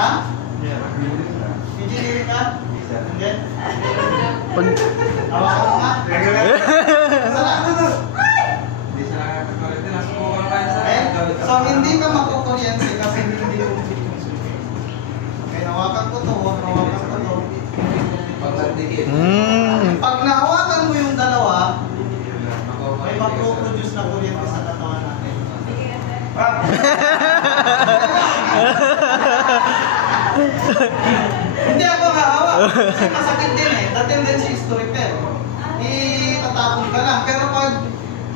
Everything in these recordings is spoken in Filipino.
Ha? Engineering ka? Hindi? Hawakan mo nga. So, hindi ka makukuryente kasi hindi complete yung circuit. Okay, nawakan ko to, nawakan ko to. Pag nahawakan mo yung dalawa, may mag-produce na kuryente sa katawan natin. Hindi ako hahawak kasi masakit din eh. The tendency is to repair. Itatapon ka lang. Pero pag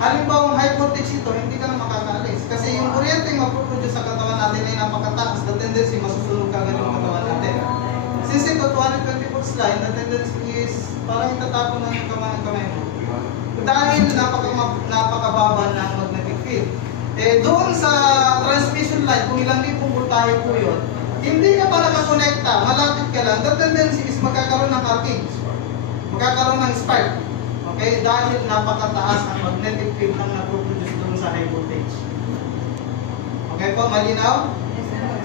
halimbawa high voltage ito, hindi ka na makakaalis. Kasi yung kuryente yung mag-produce sa katawan natin ay napakataas. The tendency masusunog ka agad yung katawan natin. Since ito 220 volts line, the tendency is parang itatapon na yung kamay mo. Dahil napakababa ng magnetic field. Doon sa transmission line, kung ilang libong voltahe po yun, hindi ka pa nakakonekta, malapit ka lang, the tendency is magkakaroon ng arcing. Magkakaroon ng spark. Okay? Dahil napakataas ang magnetic field ng naproduce doon sa high voltage. Okay po? Malinaw?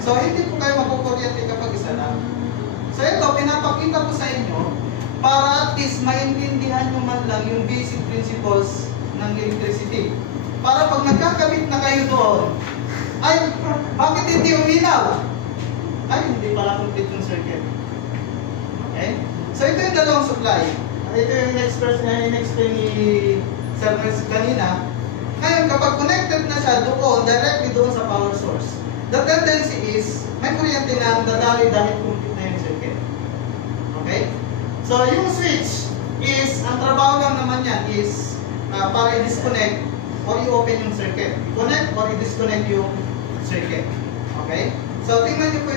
So, hindi po kayo makukuryente kapag isa lang. So, ito, pinapakita ko sa inyo para at least maintindihan nyo man lang yung basic principles ng electricity. Para pag nagkakabit na kayo doon, ay, bakit hindi uminaw? Ay, hindi pala complete yung circuit. Okay? So, ito yung dalawang supply. Ito yung in-explain ni Sir Merz kanina. Ngayon, kapag connected na siya doon, directly doon sa power source, the tendency is, may kuryente na ang dadali dahil complete na yung circuit. Okay? So, yung switch is, ang trabaho lang naman yan is, para i-disconnect or i-open yung circuit. I-connect or i-disconnect yung circuit. Okay? So, tingnan niyo po